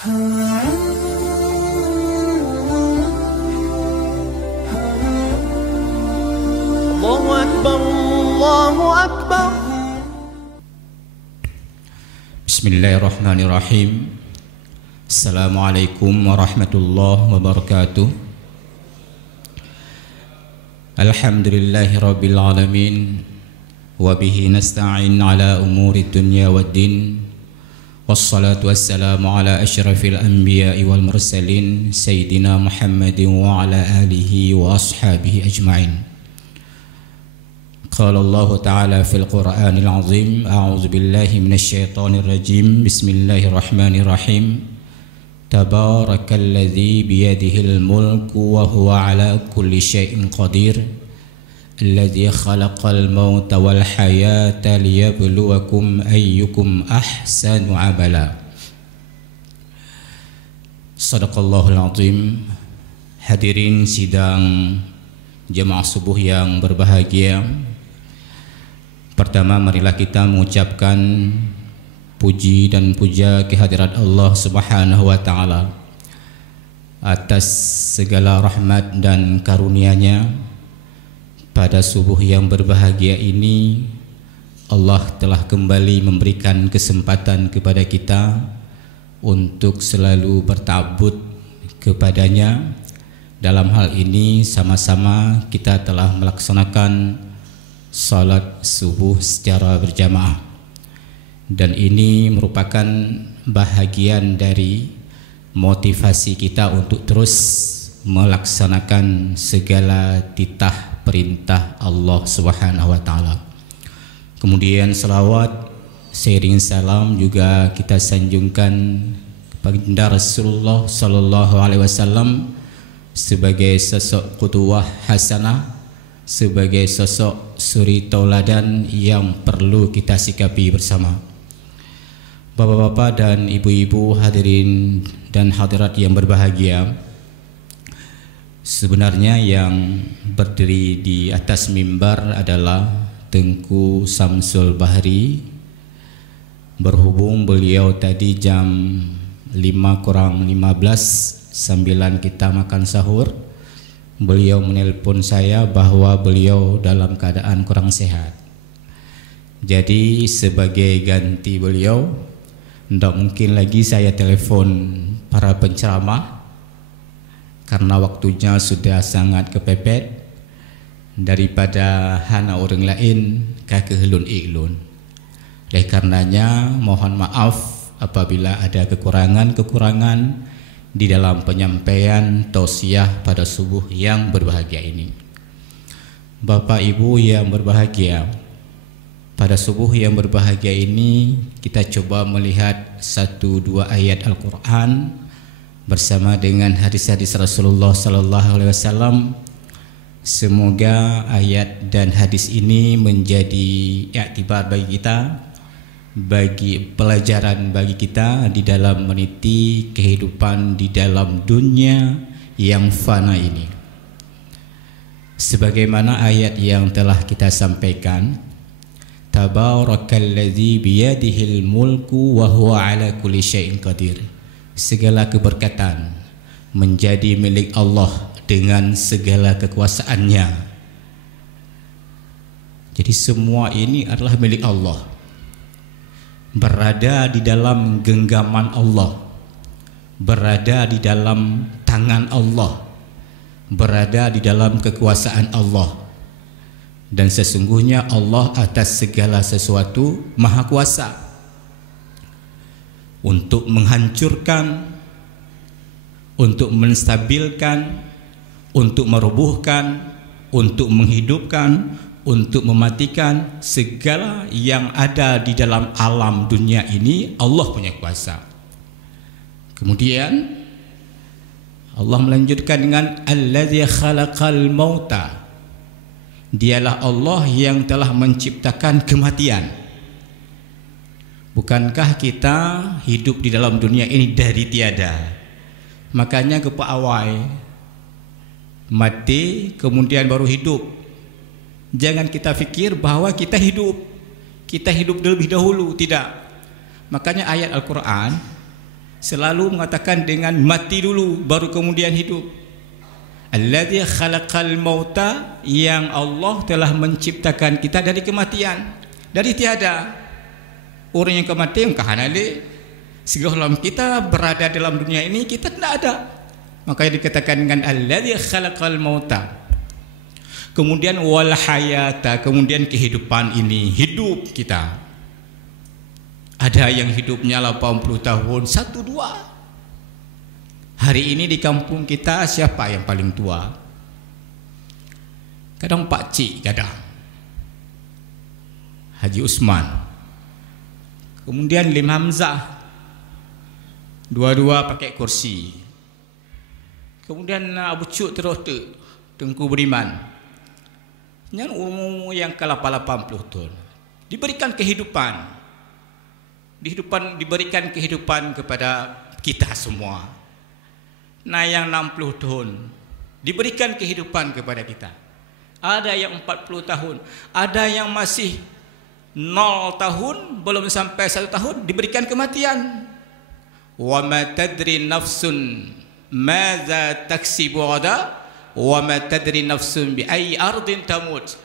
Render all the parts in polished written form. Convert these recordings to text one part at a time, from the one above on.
Allahu Akbar, Allahu Akbar. Bismillahirrahmanirrahim. Assalamualaikum warahmatullahi wabarakatuh. Alhamdulillahi rabbil alamin. Wabihi nasta'in ala umuri dunya waddin. Wassalatu wassalamu ala asyrafil anbiya'i wal mursalin Sayyidina Muhammadin wa ala alihi wa ashabihi ajma'in. Qala Allah Ta'ala fil Qur'anil Azim. A'udzu billahi minasy syaithanir rajim. Bismillahirrahmanirrahim. Tabarakalladzi biyadihil mulku wa huwa ala kulli syai'in qadir. Alladzi khalaqal mauta wal hayata liyabluwakum ayyukum ahsanu amala. Shadaqallahul azim. Hadirin sidang jemaah subuh yang berbahagia. Pertama, marilah kita mengucapkan puji dan puja kehadirat Allah Subhanahu wa taala atas segala rahmat dan karunia-Nya. Pada subuh yang berbahagia ini, Allah telah kembali memberikan kesempatan kepada kita untuk selalu berta'abbud kepadanya. Dalam hal ini sama-sama kita telah melaksanakan salat subuh secara berjamaah. Dan ini merupakan bahagian dari motivasi kita untuk terus melaksanakan segala titah perintah Allah Subhanahu wa taala. Kemudian selawat seiring salam juga kita sanjungkan kepada Rasulullah sallallahu alaihi wasallam sebagai sosok qudwah hasanah, sebagai sosok suri tauladan yang perlu kita sikapi bersama. Bapak-bapak dan ibu-ibu, hadirin dan hadirat yang berbahagia, sebenarnya yang berdiri di atas mimbar adalah Tengku Samsul Bahri. Berhubung beliau tadi jam 5:15 sambilan kita makan sahur, beliau menelpon saya bahwa beliau dalam keadaan kurang sehat. Jadi sebagai ganti beliau, tidak mungkin lagi saya telepon para penceramah karena waktunya sudah sangat kepepet. Daripada hana orang lain kakehelun iklun. Oleh karenanya mohon maaf apabila ada kekurangan-kekurangan di dalam penyampaian tausiah pada subuh yang berbahagia ini. Bapak Ibu yang berbahagia, pada subuh yang berbahagia ini kita coba melihat 1-2 ayat Al-Quran bersama dengan hadis-hadis Rasulullah sallallahu alaihi wasallam. Semoga ayat dan hadis ini menjadi iktibar bagi kita, bagi pelajaran bagi kita di dalam meniti kehidupan di dalam dunia yang fana ini. Sebagaimana ayat yang telah kita sampaikan, Tabarakalladzi biyadihil mulku wa huwa ala kulli syai'in qadir. Segala keberkatan menjadi milik Allah dengan segala kekuasaannya. Jadi semua ini adalah milik Allah, berada di dalam genggaman Allah, berada di dalam tangan Allah, berada di dalam kekuasaan Allah. Dan sesungguhnya Allah atas segala sesuatu maha kuasa untuk menghancurkan, untuk menstabilkan, untuk merobohkan, untuk menghidupkan, untuk mematikan. Segala yang ada di dalam alam dunia ini Allah punya kuasa. Kemudian Allah melanjutkan dengan Alladzi khalaqal mauta. Dialah Allah yang telah menciptakan kematian. Bukankah kita hidup di dalam dunia ini dari tiada? Makanya kepaawai mati kemudian baru hidup. Jangan kita fikir bahwa kita hidup lebih dahulu, tidak. Makanya ayat Al-Quran selalu mengatakan dengan mati dulu baru kemudian hidup. Alladzi khalaqal mauta, yang Allah telah menciptakan kita dari kematian, dari tiada. Orang yang kematian kahanale, segala kita berada dalam dunia ini kita tidak ada. Makanya dikatakan dengan alladzi khalaqal mauta. Kemudian wal hayata, kemudian kehidupan ini, hidup kita. Ada yang hidupnya 80 tahun, 1-2. Hari ini di kampung kita siapa yang paling tua? Kadang Pak Cik, kadang Haji Usman, kemudian Lim Hamzah, dua-dua pakai kursi. Kemudian Abu Cuk terus Tengku Beriman, yang umur yang ke 80 tahun, diberikan kehidupan, diberikan kehidupan kepada kita semua. Nah yang 60 tahun diberikan kehidupan kepada kita. Ada yang 40 tahun, ada yang masih 0 tahun, belum sampai 1 tahun diberikan kematian. Wa ma tadri nafsun madza taksibu ghadan wa ma tadri nafsun bi ayyi ardin tamut.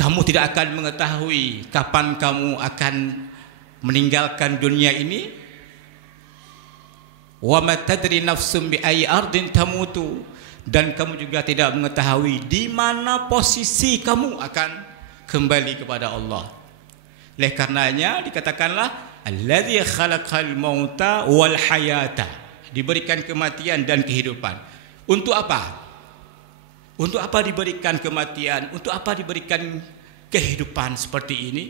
Kamu tidak akan mengetahui kapan kamu akan meninggalkan dunia ini. Wa ma tadri nafsun bi ayyi ardin tamutu, dan kamu juga tidak mengetahui di mana posisi kamu akan kembali kepada Allah. Oleh karenanya dikatakanlah alladzi khalaqal mauta wal hayata, diberikan kematian dan kehidupan. Untuk apa? Untuk apa diberikan kematian? Untuk apa diberikan kehidupan seperti ini?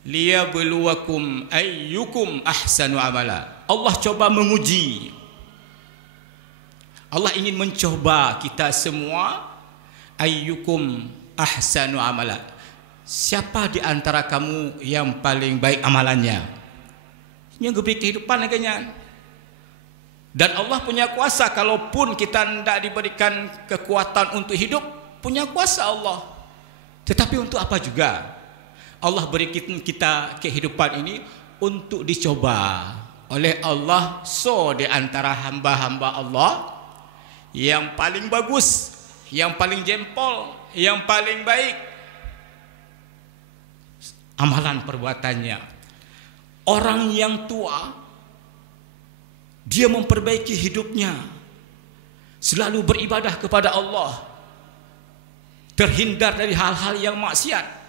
Liyabluwakum ayyukum ahsanu amala. Allah coba menguji. Allah ingin mencoba kita semua. Ayyukum ahsanu amala. Siapa di antara kamu yang paling baik amalannya? Yang beri kehidupan agaknya. Dan Allah punya kuasa, kalaupun kita tidak diberikan kekuatan untuk hidup, punya kuasa Allah. Tetapi untuk apa juga? Allah beri kita kehidupan ini untuk dicoba oleh Allah. So di antara hamba-hamba Allah yang paling bagus, yang paling jempol, yang paling baik amalan perbuatannya. Orang yang tua, dia memperbaiki hidupnya, selalu beribadah kepada Allah, terhindar dari hal-hal yang maksiat.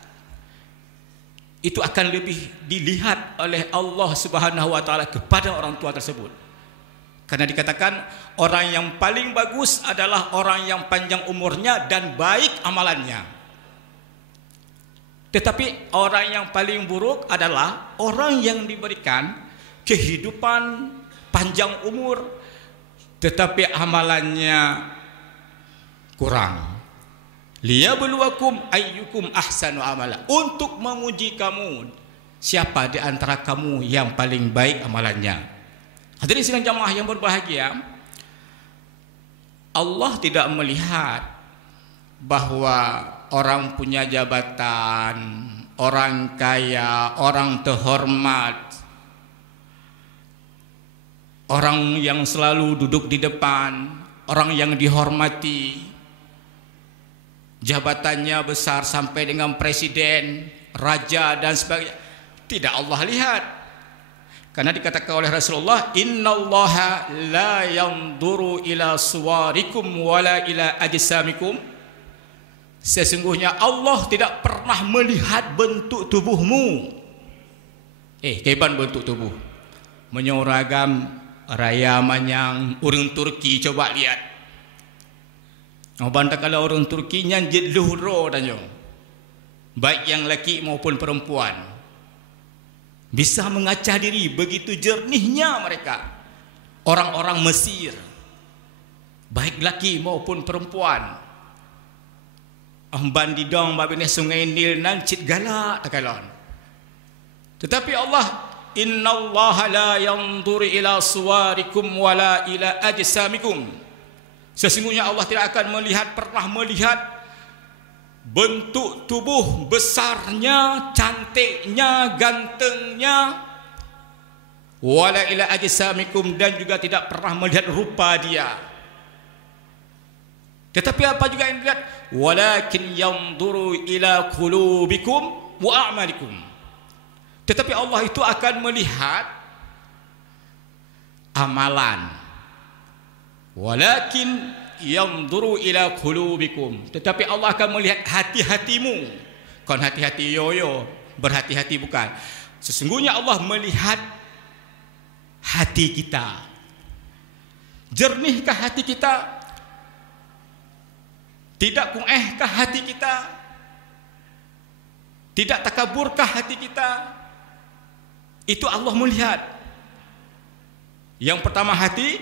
Itu akan lebih dilihat oleh Allah Subhanahu wa taala kepada orang tua tersebut. Karena dikatakan orang yang paling bagus adalah orang yang panjang umurnya dan baik amalannya. Tetapi orang yang paling buruk adalah orang yang diberikan kehidupan panjang umur tetapi amalannya kurang. Liyabluwakum ayyukum ahsanu amala, untuk menguji kamu siapa di antara kamu yang paling baik amalannya. Hadirin sekalian jamaah yang berbahagia, Allah tidak melihat bahwa orang punya jabatan, orang kaya, orang terhormat, orang yang selalu duduk di depan, orang yang dihormati, jabatannya besar sampai dengan presiden, raja dan sebagainya. Tidak Allah lihat. Karena dikatakan oleh Rasulullah, innallaha la yanzuru ila suwarikum wala ila ajsamikum. Sesungguhnya Allah tidak pernah melihat bentuk tubuhmu. Keban bentuk tubuh. Menyoragam raya manyang orang Turki, coba lihat. Bantak kalau orang Turki nyanjit luhur dan yo, baik yang laki maupun perempuan, bisa mengacah diri, begitu jernihnya mereka. Orang-orang Mesir, baik laki maupun perempuan, bandidong babine sungai Nil nan cit galak takalon. Tetapi Allah, innallaha la yanzuru ila suwarikum wala ila ajsamikum. Sesungguhnya Allah tidak akan pernah melihat bentuk tubuh besarnya, cantiknya, gantengnya, wala ila ajsamikum, dan juga tidak pernah melihat rupa dia. Tetapi apa juga yang dilihat? Walakin yanzuru ila qulubikum wa a'malikum. Tetapi Allah itu akan melihat amalan. Walakin yanzuru ila qulubikum. Tetapi Allah akan melihat hati-hatimu. Bukan hati-hati yoyo, berhati-hati bukan. Sesungguhnya Allah melihat hati kita. Jernihkah hati kita? Tidak kuehkah hati kita? Tidak takaburkah hati kita? Itu Allah melihat. Yang pertama hati,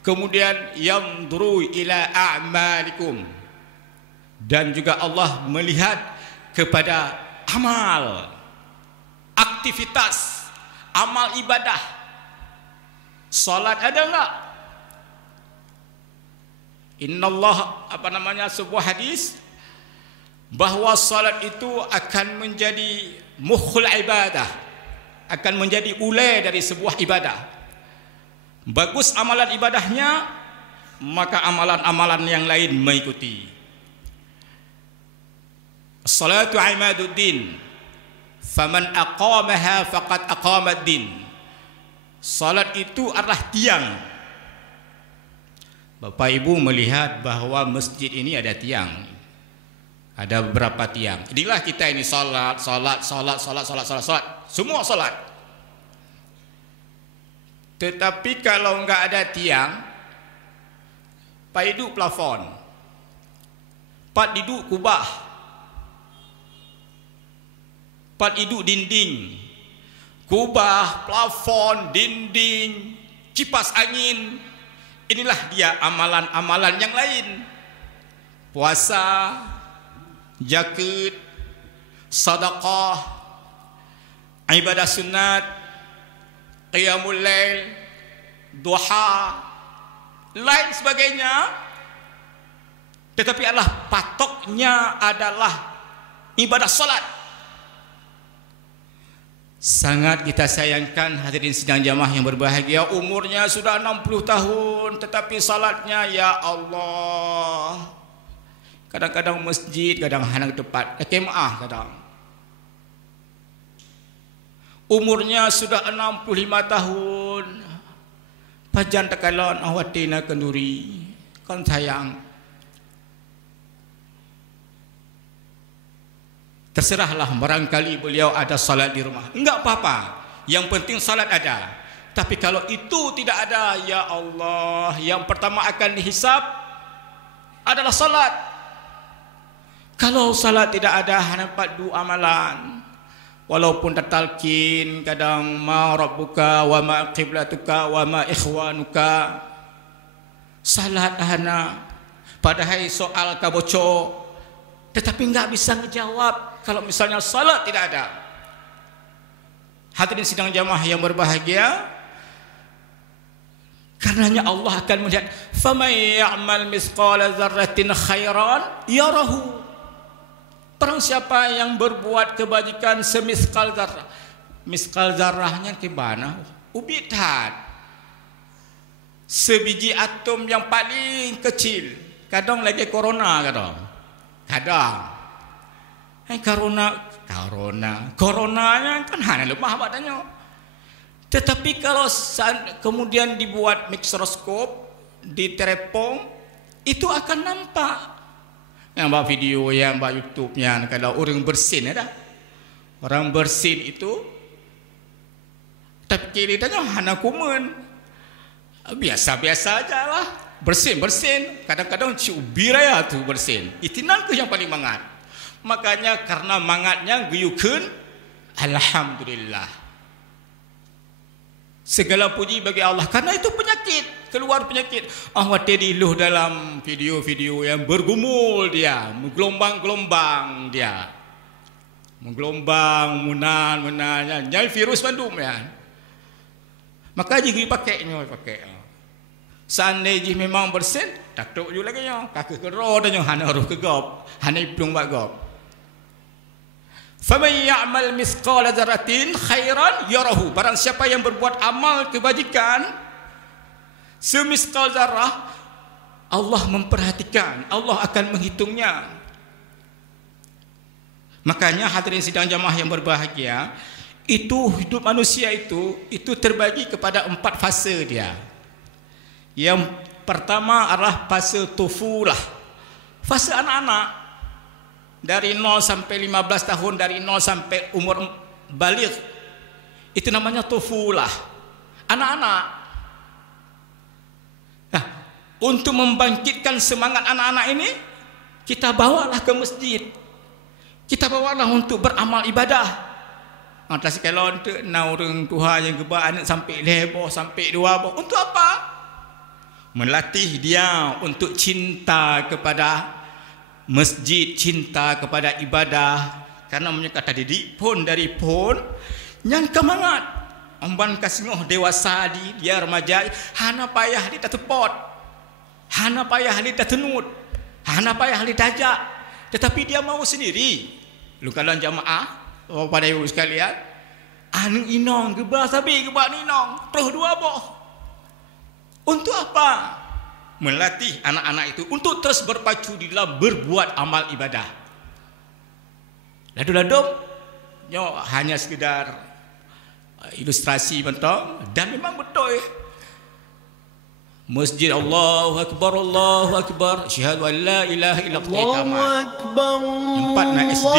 kemudian yanzuru ila a'malikum, dan juga Allah melihat kepada amal, aktivitas, amal ibadah. Salat ada enggak? Innallah, sebuah hadis bahwa salat itu akan menjadi mukhul ibadah, akan menjadi ulai dari sebuah ibadah. Bagus amalan ibadahnya, maka amalan-amalan yang lain mengikuti. As-salatu imaduddin, faman aqamaha faqad aqamad-din. Salat itu adalah tiang. Bapak Ibu melihat bahwa masjid ini ada tiang. Ada beberapa tiang. Inilah kita ini salat. Semua salat. Tetapi kalau enggak ada tiang, pak duduk plafon, pak duduk kubah, pak duduk dinding, kubah, plafon, dinding, kipas angin. Inilah dia amalan-amalan yang lain. Puasa, zakat, sedekah, ibadah sunat, qiyamul lail, duha, lain sebagainya. Tetapi Allah patoknya adalah ibadah salat. Sangat kita sayangkan hadirin sidang jamaah yang berbahagia, umurnya sudah 60 tahun tetapi salatnya ya Allah. Kadang-kadang masjid, kadang hanya tempat kemah, kadang. Umurnya sudah 65 tahun. Pajan tekalon awatina kenduri. Kan sayang. Terserahlah, barangkali beliau ada salat di rumah. Enggak apa-apa. Yang penting salat ada. Tapi kalau itu tidak ada, ya Allah, yang pertama akan dihisab adalah salat. Kalau salat tidak ada, hanya 4 amalan. Walaupun tertalkin, kadang ma rabbuka wa ma qiblatuka wa ma ikhwanuka. Salat hana padahal soal kaboco, tetapi enggak bisa menjawab kalau misalnya salat tidak ada. Hadirin sidang jamaah yang berbahagia, karenanya Allah akan melihat, faman ya'mal mithqala dzarratin khairan yarahu. Barang siapa yang berbuat kebajikan semiskal zarrah. Miskal zarrahnya gimana? Ubitat. Sebiji atom yang paling kecil. Kadang lagi corona, Coronanya kan hanya lemah badannya. Tetapi kalau kemudian dibuat mikroskop, diterepong, itu akan nampak. Yang mbak video, yang mbak YouTube-nya, kalau orang bersin ada. Orang bersin itu, tapi kira-kira hanya kuman. Biasa-biasa aja lah. Bersin. Kadang-kadang ciubir ya tu bersin. Itinan ke yang paling mangat. Makanya karena mangatnya guyukun, alhamdulillah. Segala puji bagi Allah. Karena itu penyakit, keluar penyakit. Awak diluh dalam video-video yang bergumul dia, menggelombang-gelombang dia. Menggelombang, munan, nyai virus bandum ya. Maka jika pakai. Seandainya memang bersin, tak tahu juga lagi nya. Kakek kero dan hana huruf kegop, hana iplung bak gop. Faman ya'mal mithqala dzarratin khairan yarahu. Barang siapa yang berbuat amal kebajikan semisqal zarrah, Allah memperhatikan, Allah akan menghitungnya. Makanya hadirin sidang jamaah yang berbahagia, itu hidup manusia itu terbagi kepada 4 fase dia. Yang pertama adalah fase tufulah, fase anak-anak. Dari 0 sampai 15 tahun, dari 0 sampai umur baligh, itu namanya tufulah, anak-anak. Nah, untuk membangkitkan semangat anak-anak ini, kita bawalah ke masjid, kita bawalah untuk beramal ibadah. Atas kalau untuk naurung Tuhan yang gebak anak sampai leboh, sampai 2 boh. Untuk apa? Melatih dia untuk cinta kepada masjid, cinta kepada ibadah. Karena menyekata didik pun dari pun yang kemangat amban kasngoh dewasa di dia remaja, hana payah di tatepot, hana payah di tatenut, hana payah di tajak, tetapi dia mau sendiri. Lu kalau jamaah pada ibu sekalian, anu inong gebah sabi gebah ninong terus 2 boh. Untuk apa? Melatih anak-anak itu untuk terus berpacu di dalam berbuat amal ibadah. Ladu-ladum hanya sekedar ilustrasi bentuk, dan memang betul ya. Masjid Allahu Akbar, syahadu an la ilaha illallah, yang 4 naik SD,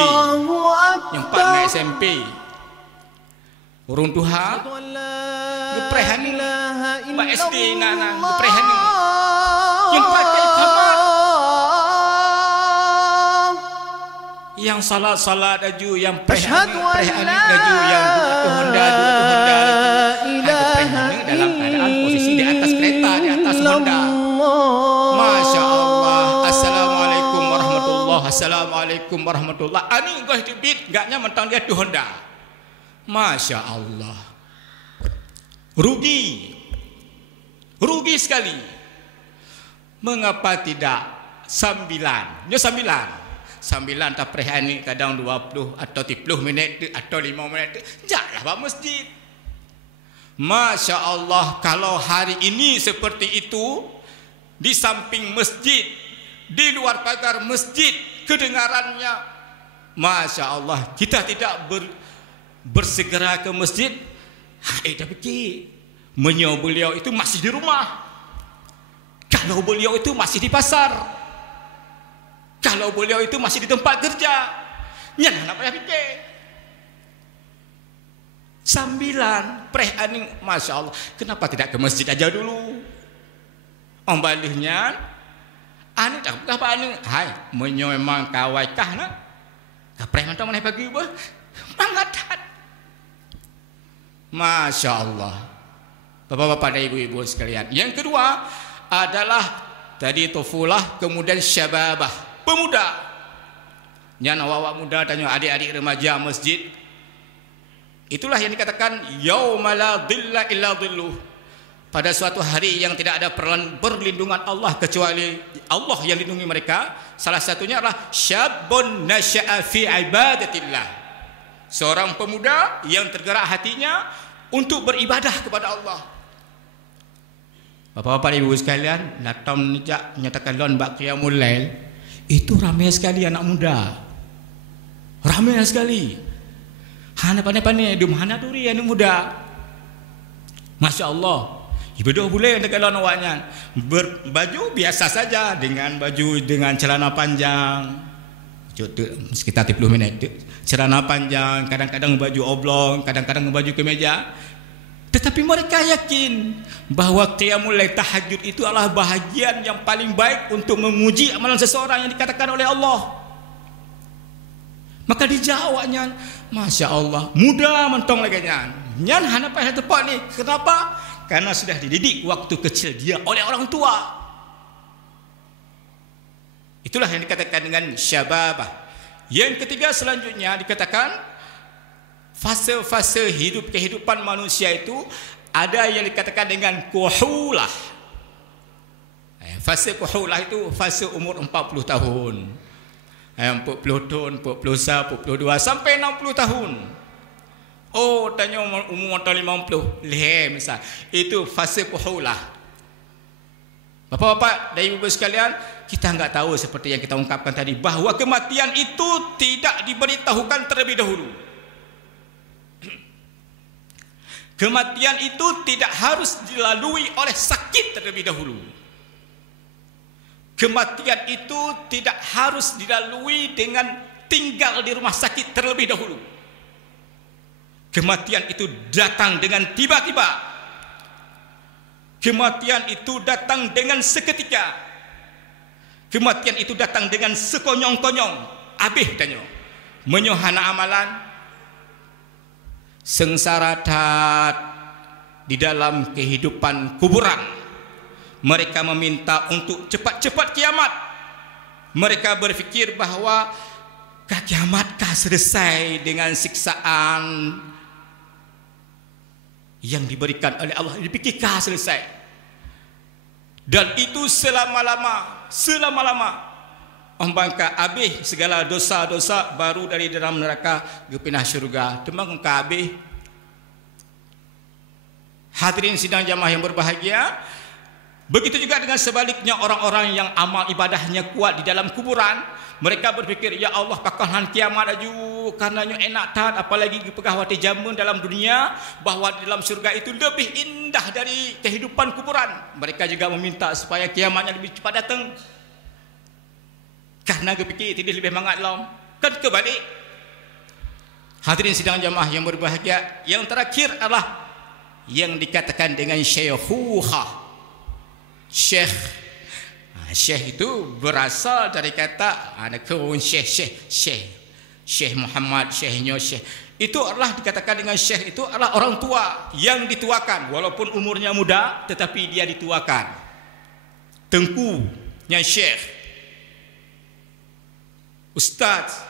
yang 4 naik SMP. Urung Tuhan geprehani Pak SD nana geprehani yang pakai kamar, yang salat aju, yang prehani aju, yang dua Honda geprehani dalam keadaan posisi di atas kereta, di atas Honda. Masya Allah. Assalamualaikum warahmatullah, assalamualaikum warahmatullah. Ani gua hidupit gaknya mentang dia di Honda. Masya Allah. Rugi sekali. Mengapa tidak 9? Dia 9 tak perhani kadang 20 atau 30 minit atau 5 minit. Janganlah buat masjid. Masya Allah, kalau hari ini seperti itu, di samping masjid, di luar pagar masjid, kedengarannya, Masya Allah, kita tidak bersegera ke masjid. Dah fikir, menyo beliau itu masih di rumah. Kalau beliau itu masih di pasar, kalau beliau itu masih di tempat kerja, nyana apa ya fikir? 9 prehani, Masya Allah. Kenapa tidak ke masjid aja dulu? Ombalihnya, ane tak apa ane? Hai, menyo memang kawai kah nak? Kapreh mantap mana pagi bah? Mangatat. Masya Allah. Bapak-bapak dan ibu-ibu sekalian. Yang kedua adalah tadi tufulah, kemudian syababah, pemuda. Yang awak muda tanya adik-adik remaja masjid. Itulah yang dikatakan yauma la dhilla illa dhilluh. Pada suatu hari yang tidak ada perlindungan Allah kecuali Allah yang lindungi mereka. Salah satunya adalah syabun nasya'a fi ibadatillah. Seorang pemuda yang tergerak hatinya untuk beribadah kepada Allah. Bapak-bapak ibu sekalian, latam nijak nyatakan lon bak qiyamul lail, itu ramai sekali anak muda. Ramai sekali. Hana pandai-pandai dum hana duri anak muda. Masya Allah. Ibadah boleh dekat lon awaknya. Berbaju biasa saja, dengan baju dengan celana panjang. Sekitar 30 minit. Celana panjang, kadang-kadang baju oblong, kadang-kadang baju kemeja. Tetapi mereka yakin bahwa qiyamul lail, tahajud itu adalah bahagian yang paling baik untuk memuji amalan seseorang yang dikatakan oleh Allah. Maka dijawabnya, Masya Allah, muda mentong lagi nyan hana payah tepat ni. Kenapa? Karena sudah dididik waktu kecil dia oleh orang tua. Itulah yang dikatakan dengan syababah. Yang ketiga selanjutnya dikatakan fase-fase hidup kehidupan manusia itu ada yang dikatakan dengan kuhulah. Fase kuhulah itu fase umur 40 tahun. 40 tahun, 41, 42 sampai 60 tahun. Oh, tanya umur 50, leh misal. Itu fase puhulah. Bapak-bapak dan ibu-ibu sekalian, kita enggak tahu seperti yang kita ungkapkan tadi bahwa kematian itu tidak diberitahukan terlebih dahulu. Kematian itu tidak harus dilalui oleh sakit terlebih dahulu. Kematian itu tidak harus dilalui dengan tinggal di rumah sakit terlebih dahulu. Kematian itu datang dengan tiba-tiba. Kematian itu datang dengan seketika. Kematian itu datang dengan sekonyong-konyong. Abih tanya. Menyohana amalan. Sengsara tat di dalam kehidupan kuburan. Mereka meminta untuk cepat-cepat kiamat. Mereka berfikir bahwa kiamatkah selesai dengan siksaan yang diberikan oleh Allah, dipikirkah selesai? Dan itu selama-lama Ambangka habis segala dosa-dosa baru dari dalam neraka ke pindah syurga. Temang ka habis. Hadirin sidang jamaah yang berbahagia, begitu juga dengan sebaliknya orang-orang yang amal ibadahnya kuat di dalam kuburan. Mereka berfikir, ya Allah pakahan kiamat aju karenanya enak tat, apalagi pegah wati jamun dalam dunia, bahwa di dalam surga itu lebih indah dari kehidupan kuburan. Mereka juga meminta supaya kiamatnya lebih cepat datang. Karena kepikir tidak lebih mangat lam. Kan kebalik. Hadirin sidang jamaah yang berbahagia, yang terakhir adalah yang dikatakan dengan syekhuha. Syekh itu berasal dari kata Syekh Muhammad, Syekhnya Syekh. Itu adalah dikatakan dengan Syekh itu adalah orang tua yang dituakan, walaupun umurnya muda tetapi dia dituakan. Tengkunya Syekh. Ustaz,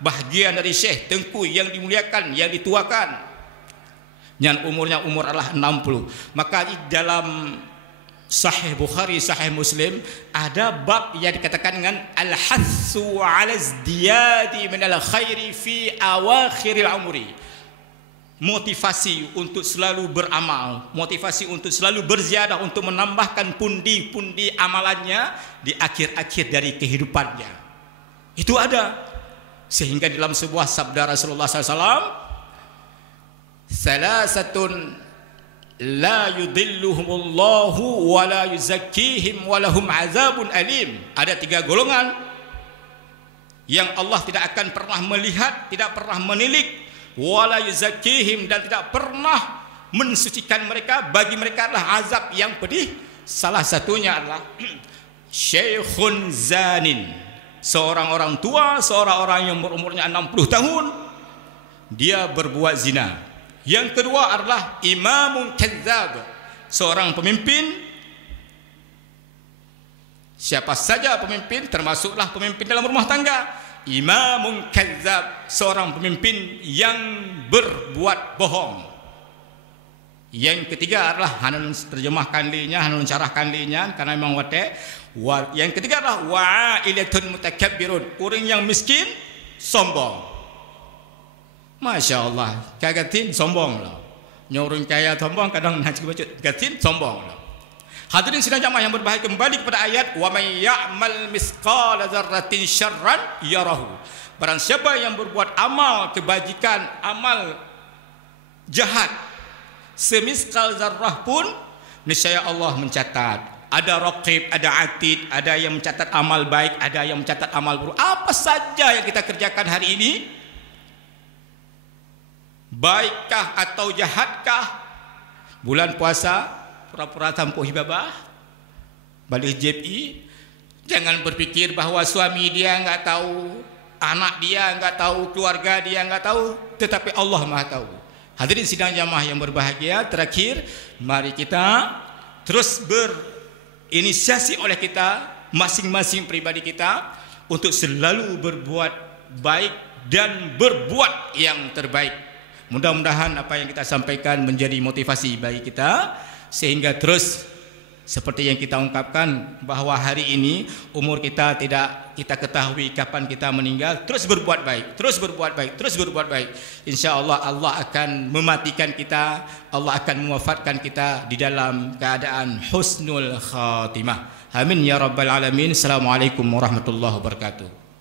bahagian dari Syekh, tengku yang dimuliakan, yang dituakan. Yang umurnya adalah 60. Maka di dalam Sahih Bukhari, Sahih Muslim ada bab yang dikatakan dengan al-hassu 'ala izdiyadi min al-khairi fi awakhiril umri. Motivasi untuk selalu beramal, motivasi untuk selalu berziyadah, untuk menambahkan pundi-pundi amalannya di akhir-akhir dari kehidupannya. Itu ada. Sehingga dalam sebuah sabda Rasulullah SAW, salasatun la yudhilluhumullahu wa la yuzakkihim wa lahum azabun alim. Ada 3 golongan yang Allah tidak akan pernah melihat, tidak pernah menilik, wa la yuzakkihim, dan tidak pernah mensucikan mereka. Bagi mereka adalah azab yang pedih. Salah satunya adalah syekhun zanin, seorang orang tua, seorang orang yang berumurnya 60 tahun, dia berbuat zina. Yang kedua adalah imamun kadzdzab, seorang pemimpin. Siapa saja pemimpin, termasuklah pemimpin dalam rumah tangga. Imamun kadzdzab, seorang pemimpin yang berbuat bohong. Yang ketiga adalah hanun terjemahkan linya, hanun carahkan linya karena memang wate. Yang ketiga adalah wa'ilatun mutakabbirun, orang yang miskin, sombong. Masya Allah, kagatin sombong lah. Nyorong kaya sombong, kadang nak baca gatin sombong lah. Hadirin sidang jamaah yang berbahagia, kembali kepada ayat wa may ya'mal misqala dzarratin syarran yarahu. Barang siapa yang berbuat amal kebajikan, amal jahat semisqal zarrah pun, niscaya Allah mencatat. Ada raqib, ada atid, ada yang mencatat amal baik, ada yang mencatat amal buruk. Apa saja yang kita kerjakan hari ini, baikkah atau jahatkah, bulan puasa pura-pura tampuh hibabah, balik JPI, jangan berpikir bahwa suami dia enggak tahu, anak dia enggak tahu, keluarga dia enggak tahu, tetapi Allah Maha tahu. Hadirin sidang jamaah yang berbahagia, terakhir mari kita terus berinisiasi oleh kita masing-masing pribadi kita untuk selalu berbuat baik dan berbuat yang terbaik. Mudah-mudahan apa yang kita sampaikan menjadi motivasi bagi kita, sehingga terus Seperti yang kita ungkapkan bahwa hari ini umur kita tidak kita ketahui kapan kita meninggal. Terus berbuat baik, terus berbuat baik, terus berbuat baik. InsyaAllah Allah akan mematikan kita, Allah akan mewafatkan kita di dalam keadaan husnul khatimah. Amin ya rabbal alamin. Assalamualaikum warahmatullahi wabarakatuh.